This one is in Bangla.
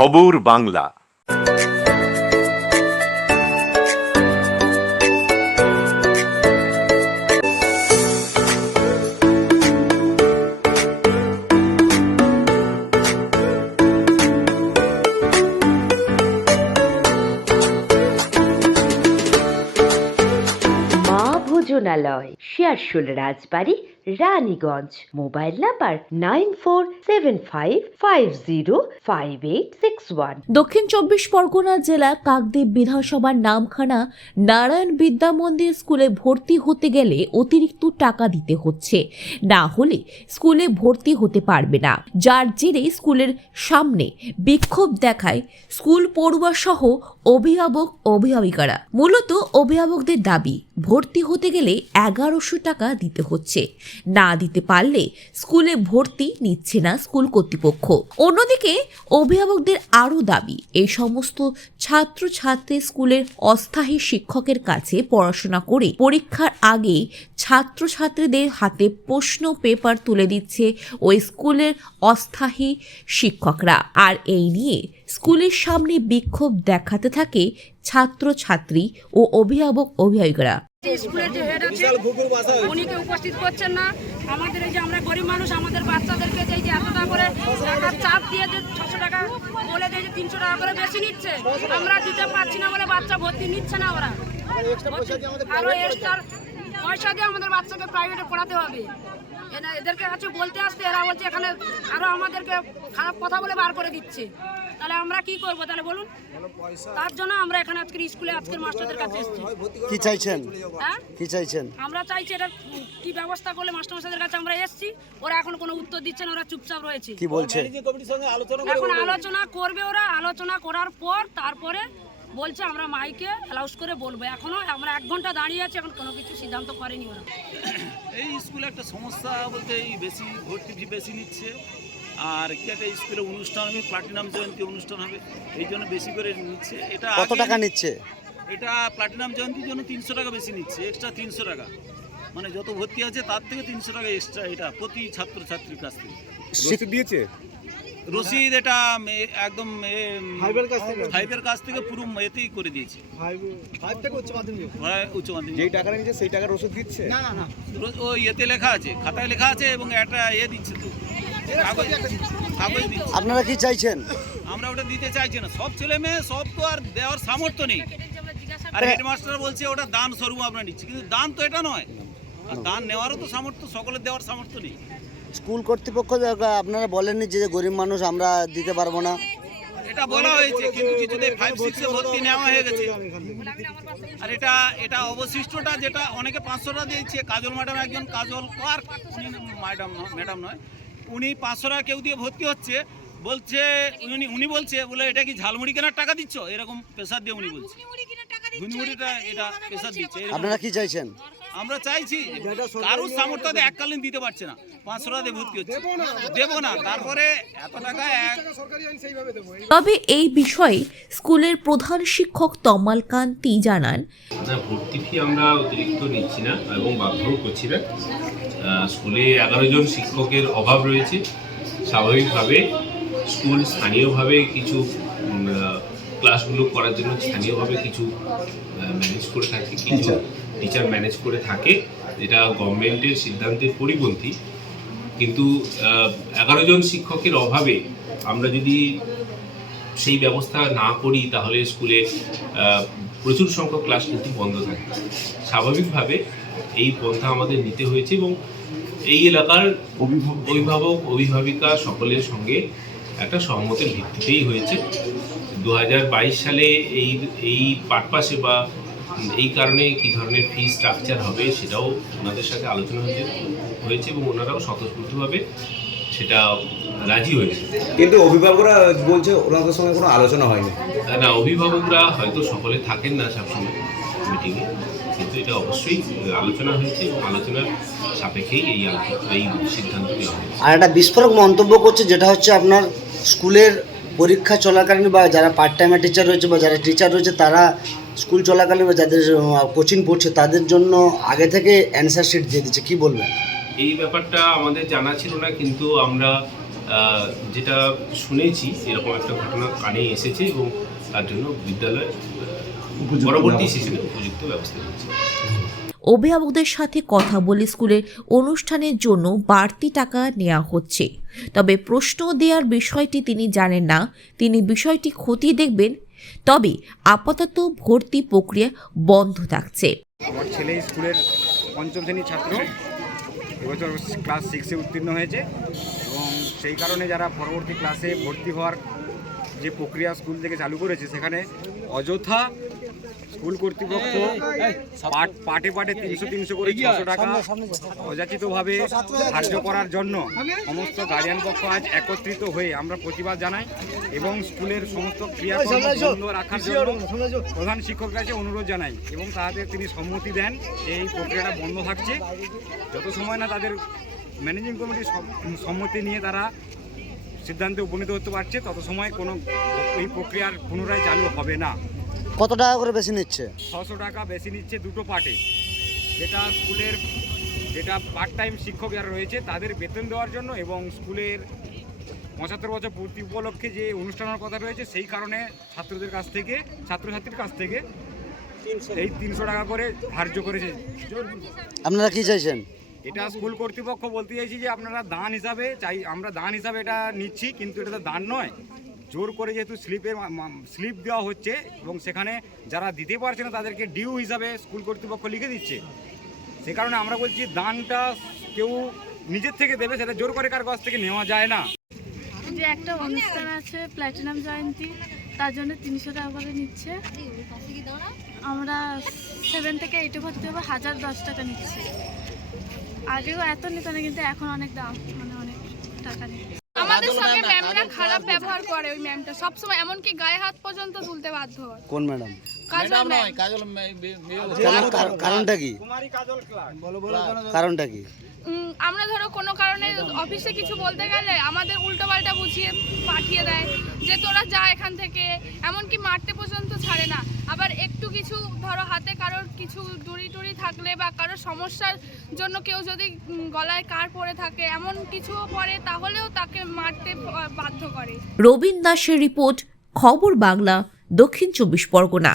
খবর বাংলা। ভোজনালয়, শেয়ারশোল রাজবাড়ি, রানীগঞ্জ। Mobile number 9475505861। দক্ষিণ চব্বিশ পরগনা জেলা কাকদ্বীপ বিধানসভার নামখানা নারায়ণ বিদ্যা মন্দির স্কুলে ভর্তি হতে গেলে অতিরিক্ত টাকা দিতে হচ্ছে, না হলে স্কুলে ভর্তি হতে পারবে না। যার জেরে স্কুলের সামনে বিক্ষোভ দেখায় স্কুল পড়ুয়া সহ অভিভাবক অভিভাবিকারা। মূলত অভিভাবকদের দাবি, ভর্তি হতে গেলে 1100 টাকা দিতে হচ্ছে, না দিতে পারলে স্কুলে ভর্তি নিচ্ছে না স্কুল কর্তৃপক্ষ। অন্যদিকে অভিভাবকদের আরও দাবি, এই সমস্ত ছাত্রছাত্রী স্কুলের অস্থায়ী শিক্ষকের কাছে পড়াশোনা করে পরীক্ষার আগে ছাত্রছাত্রীদের হাতে প্রশ্ন পেপার তুলে দিচ্ছে ওই স্কুলের অস্থায়ী শিক্ষকরা। আর এই নিয়ে স্কুলের সামনে বিক্ষোভ দেখাতে থাকে ছাত্রছাত্রী ও অভিভাবক অভিভাবিকরা। স্কুলের যে হেড আছে উনিকে উপস্থিত করছেন না। আমাদের এই যে আমরা গরিব মানুষ, আমাদের বাচ্চাদেরকে যে এত টাকা করে টাকার চাপ দিয়ে যে 600 টাকা বলে দিয়ে যে 300 টাকা করে বেশি নিচ্ছে, আমরা দিতে পারছি না বলে বাচ্চা ভর্তি নিচ্ছে না। ওরা আরো এক্সট্রা পয়সা দিয়ে আমাদের বাচ্চাকে প্রাইভেটে পড়াতে হবে। এদেরকে কাছে বলতে আসতে এরা বলছে এখানে আরো আমাদেরকে খারাপ কথা বলে বার করে দিচ্ছে। তাহলে আমরা কি করবো তাহলে বলুন? তার জন্য আমরা এখানে আজকের স্কুলে আজকের মাস্টারদের কাছে এসেছি। কি চাইছেন? হ্যাঁ, কি চাইছেন? আমরা চাইছি এটা কি ব্যবস্থা করলে মাস্টারদের কাছে আমরা এসেছি, ওরা এখন কোনো উত্তর দিচ্ছে না, ওরা চুপচাপ রয়েছে। কি বলছে? এখন আলোচনা করবে, ওরা আলোচনা করার পর তারপরে বলছে আমরা মাইকে অ্যালাউন্স করে বলবো। এখনো আমরা 1 ঘন্টা দাঁড়িয়ে আছি, এখন কোনো কিছু সিদ্ধান্ত করেনি ওরা। এই স্কুলে একটা সমস্যা বলতে এই বেশি ভর্তি ফি বেশি নিচ্ছে, আর কি একটা স্কুলে অনুষ্ঠান হবে, প্লাটিনাম জয়ন্তী অনুষ্ঠান হবে, এই জন্য বেশি করে নিচ্ছে। এটা কত টাকা নিচ্ছে? এটা প্লাটিনাম জয়ন্তীর জন্য 300 টাকা বেশি নিচ্ছে, এক্সট্রা 300 টাকা, মানে যত ভর্তি আছে তার থেকে 300 টাকা এক্সট্রা, এটা প্রতি ছাত্রছাত্রীর কাছ থেকে রসিদ দিয়েছে। রসিদ এটা একদম ফাইভের কাছ থেকে পুরো এতেই করে দিয়েছে। উচ্চ মাধ্যমিক যেই টাকা নিচ্ছে সেই টাকার রসিদ দিচ্ছে না। ওই এতে লেখা আছে, খাতায় লেখা আছে, এবং একটা দিচ্ছে তো কাগজ দিচ্ছে। আপনারা কি চাইছেন? আমরা ওটা দিতে চাইছি না। সব ছেলে মেয়ে সব তো আর দেওয়ার সামর্থ্য নেই। আর হেডমাস্টার বলছে ওটা দান স্বরূপ আমরা নিচ্ছি, কিন্তু দান তো এটা নয়। আর দান নেওয়ারও তো সামর্থ্য, সকলের দেওয়ার সামর্থ্য নেই। স্কুল কর্তৃপক্ষ আপনারা বলেননি যে গরিব মানুষ আমরা দিতে পারবো না? এটা বলা হয়েছে, কিন্তু কিছুতেই 5-6 ভর্তি নেওয়া হয়ে গেছে। আর এটা অবশিষ্টটা যেটা অনেকে 500 টাকা দিয়েছে। কাজল ম্যাডাম, একজন কাজল ক্লার্ক, উনি ম্যাডাম নয়, উনি 500 টাকা কেউ দিয়ে ভর্তি হচ্ছে, বলছে উনি বলছে বলে এটা কি ঝালমুড়ি কেনার টাকা দিচ্ছ, এরকম প্রেসার দিয়ে উনি বলছে। ঘুনিমুড়িটা এটা প্রেসার দিচ্ছে। আপনারা কি চাইছেন? আমরা চাইছি কারোর সামর্থ্য এককালীন দিতে পারছে না, 500 টাকা দিয়ে ভর্তি হচ্ছে, দেবো না, তারপরে এত টাকা তবে এই বিষয়ে স্কুলের প্রধান শিক্ষক তমাল কান্তি জানান, ভর্তি ফি আমরা অতিরিক্ত নিচ্ছি না এবং বাধ্যও করছি না। স্কুলে 11 জন শিক্ষকের অভাব রয়েছে। স্বাভাবিকভাবে স্কুল স্থানীয়ভাবে কিছু ক্লাসগুলো করার জন্য স্থানীয়ভাবে কিছু ম্যানেজ করে থাকে, কিছু টিচার ম্যানেজ করে থাকে, যেটা গভর্নমেন্টের সিদ্ধান্তের পরিপন্থী। কিন্তু 11 জন শিক্ষকের অভাবে আমরা যদি সেই ব্যবস্থা না করি তাহলে স্কুলে প্রচুর সংখ্যক ক্লাস কিন্তু বন্ধ থাকে। স্বাভাবিকভাবে এই পন্থা আমাদের নিতে হয়েছে এবং এই এলাকার অভিভাবক অভিভাবিকা সকলের সঙ্গে একটা সহমতের ভিত্তিতেই হয়েছে। 2022 সালে এই পারপাসে বা এই কারণে কী ধরনের ফি স্ট্রাকচার হবে সেটাও ওনাদের সাথে আলোচনা হয়েছে এবং ওনারাও স্বতঃস্ফূর্তভাবে সেটা রাজি হয়েছে। কিন্তু অভিভাবকরা বলছে ওনাদের সঙ্গে কোনো আলোচনা হয়নি। না, অভিভাবকরা হয়তো সকলে থাকেন না সবসময় মিটিংয়ে, কিন্তু এটা অবশ্যই আলোচনা হয়েছে এবং আলোচনার সাপেক্ষেই এই সিদ্ধান্ত নেওয়া হয়েছে। আর একটা বিস্ফোরক মন্তব্য করছে, যেটা হচ্ছে আপনার স্কুলের পরীক্ষা চলাকালীন বা যারা পার্ট টাইমের টিচার রয়েছে বা যারা টিচার রয়েছে তারা স্কুল চলাকালীন বা যাদের কোচিং পড়ছে তাদের জন্য আগে থেকে অ্যান্সার শিট দিয়ে দিচ্ছে, কি বলবেন? এই ব্যাপারটা আমাদের জানা ছিল না, কিন্তু আমরা যেটা শুনেছি এরকম একটা ঘটনা কানে এসেছে এবং তার জন্য বিদ্যালয় পরবর্তী সেশনে উপযুক্ত ব্যবস্থা নিচ্ছে। অভিভাবকদের সাথে কথা বলে স্কুলের অনুষ্ঠানের জন্য বাড়তি টাকা নেওয়া হচ্ছে, তবে প্রশ্ন দেওয়ার বিষয়টি তিনি জানেন না। তিনি বিষয়টি খতিয়ে দেখবেন, তবে আপাতত ভর্তি প্রক্রিয়া বন্ধ থাকছে। আমার ছেলে স্কুলের পঞ্চম শ্রেণীর ছাত্র, এবছর ক্লাস 6-এ উত্তীর্ণ হয়েছে এবং সেই কারণে যারা পরবর্তী ক্লাসে ভর্তি হওয়ার যে প্রক্রিয়া স্কুল থেকে চালু করেছে, সেখানে অযথা স্কুল কর্তৃপক্ষ পাটে 300 করে 600 টাকা অযাচিতভাবে ধার্য করার জন্য সমস্ত গার্ডিয়ান পক্ষ আজ একত্রিত হয়ে আমরা প্রতিবাদ জানাই এবং স্কুলের সমস্ত ক্রিয়াকর্ম বন্ধ রাখার জন্য প্রধান শিক্ষকের কাছে অনুরোধ জানাই এবং তাদের তিনি সম্মতি দেন যে এই প্রক্রিয়াটা বন্ধ থাকছে। যত সময় না তাদের ম্যানেজিং কমিটির সম্মতি নিয়ে তারা সিদ্ধান্তে উপনীত হতে পারছে, তত সময় কোনো এই প্রক্রিয়ার পুনরায় চালু হবে না। কত টাকা করে বেশি নিচ্ছে? 600 টাকা বেশি নিচ্ছে দুটো পার্টে, যেটা স্কুলের যেটা পার্ট টাইম শিক্ষক যারা রয়েছে তাদের বেতন দেওয়ার জন্য এবং স্কুলের 75 বছর পূর্তি উপলক্ষে যে অনুষ্ঠানের কথা রয়েছে সেই কারণে ছাত্রছাত্রীর কাছ থেকে এই 300 টাকা করে ধার্য করেছে। আপনারা কি চাইছেন? এটা স্কুল কর্তৃপক্ষ বলতে চাইছি যে আপনারা দান হিসাবে আমরা দান হিসাবে এটা নিচ্ছি, কিন্তু এটা তো দান নয়। জোর করে যেহেতু স্লিপ দেওয়া হচ্ছে এবং সেখানে যারা দিতে পারছে না তাদেরকে ডিউ হিসাবে স্কুল কর্তৃপক্ষ লিখে দিচ্ছে, সে কারণে আমরা বলছি দানটা কেউ নিজের থেকে দেবে, সেটা জোর করে কার কাছ থেকে নেওয়া যায় না। যে একটা অনুষ্ঠান আছে প্ল্যাটিনাম জয়ন্তী, তার জন্য 300 টাকা করে নিচ্ছে। আমরা 7 থেকে 8-এ ভর্তি হবো, 1010 টাকা নিচ্ছে। আগেও এত নিত না, কিন্তু এখন অনেক দাম, মানে অনেক টাকা নিচ্ছে। আমাদের সঙ্গে ম্যামরা খারাপ ব্যবহার করে, ওই ম্যামটা সবসময় এমনকি গায়ে হাত পর্যন্ত তুলতে বাধ্য হয়। কোন ম্যাডাম? কাজল ম্যাম। কারণটা কি? কারণটা কি? আমরা ধরো কোনো কারণে অফিসে কিছু বলতে গেলে আমাদের উল্টোপাল্টা বুঝিয়ে পাঠিয়ে দেয় যে তোরা যা এখান থেকে, এমনকি মারতে পর্যন্ত ছাড়ে না। আবার একটু কিছু ধরো হাতে কারোর কিছু দড়ি টুড়ি থাকলে বা কারোর সমস্যার জন্য কেউ যদি গলায় কার পরে থাকে, এমন কিছু পরে, তাহলেও তাকে মারতে বাধ্য করে। রবীন দাসের রিপোর্ট, খবর বাংলা, দক্ষিণ 24 পরগনা।